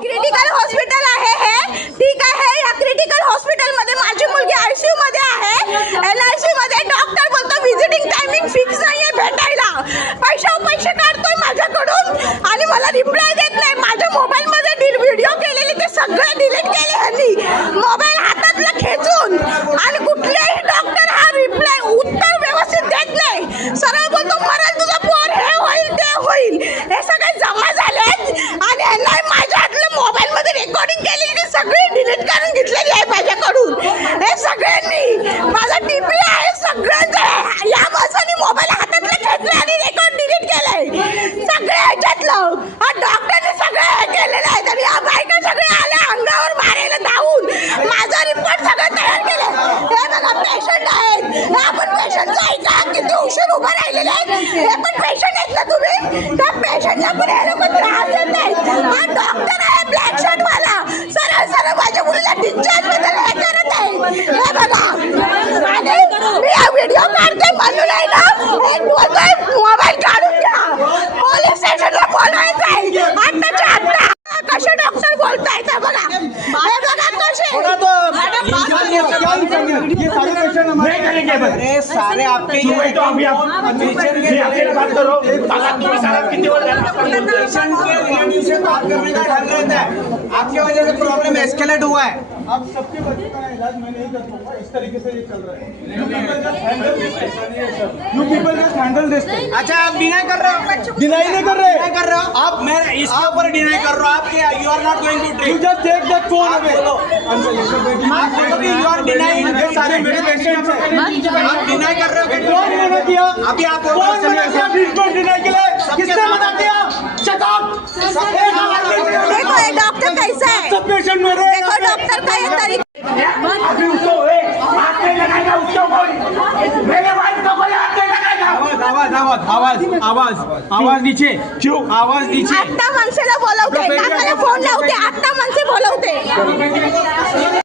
Critical hospital आहे हे, ठीक आहे. या क्रिटिकल हॉस्पिटल मध्ये माझी मुलगी आयसीयू मध्ये आहे. एनआयसी मध्ये डॉक्टर बोलतो व्हिजिटिंग टायमिंग फिक्स नाहीये भेटायला. पैसे काढतोय माझ्याकडून आणि मला रिप्लाय देत नाही. माझ्या मोबाईल मध्ये व्हिडिओ केलेले ते सगळे डिलीट केले ह्यांनी मोबाईल हातातला खेचून. आणि कुठलेही डॉक्टर हा रिप्लाय उत्तर व्यवस्थित देत नाही. सरळ बोलतो मरल तुझा पोर, हे होईल ते होईल. हे सगळे जमा झालेत आणि यांना माझ्या मोबाईल मध्ये रेकॉर्डिंग केलेली ती सगळी डिलीट करून घेतलेली आहे माझ्याकडून. हे सगळ्यांनी माझा टीपी आहे सगळ्यांचं या माणसाने मोबाईल हातातला घेतला आणि रेकॉर्ड डिलीट केलंय सगळे ह्याच्यातलं. हा डॉक्टरने सगळे हे केलेलं आहे. तरी या बायका सगळे आल्या अंगावर मारायला धावून माझा रिपोर्ट सगळं तयार केलं. हे बघा पेशंट आहेत, हे आपण पेशंटचं ऐका किती उशीर उभं राहिलेले आहेत. हे पण पेशंट आहेत ना तुम्ही, त्या पेशंटला पण हे लोक त्रास देत नाहीत. हा डॉक्टर आहे ब्लॅक शर्ट वाला, सरळ माझ्या मुलीला डिस्चार्ज बद्दल हे करत आहे. हे बघा आणि मी हा व्हिडिओ काढते म्हणून आहे ना, एक बोलतोय मोबाईल काढून घ्या, पोलीस स्टेशनला बोलवायचं आहे आत्ताच्या आत्ता. कसे डॉक्टर बोलतायत बघा, हे बघा कसे. अरे सारे आपके बात करो, पेशेंट के रिलेटिव से बात करने का ढंग रहता है. आपकी वजह से प्रॉब्लम एस्केलेट हुआ है. अब सबके बच्चों का इलाज मैं नहीं कर पाऊंगा. इस तरीके से ये चल रहा है. You people just handle this. You people just handle this. अच्छा आप डिनाई कर रहे हो? डिनाई नहीं कर रहे. डिनाई कर रहे हो आप? मैं इसके ऊपर डिनाई कर रहा हूँ. आप क्या you are not going to You treat? just take that phone away. You are denying. ये सारे मेरे पेशेंट्स हैं. आप डिनाई कर रहे हो. कौन मना किया? अभी आप कौन मना किया ट्रीटमेंट देने के लिए? किसने मना किया? Shut up. देखो ये डॉक्टर कैसा है, सब पेशेंट मेरे. देखो डॉक्टर का ये तरीका. अभी उसको हाथ नहीं लगाएगा, उसको कोई मेरे वाइफ को कोई हाथ नहीं लगाएगा. आवाज नीचे. क्यों आवाज नीचे? आत्ता माणसाला बोलवते, नाकाला फोन लावते, आत्ता माणसे बोलवते.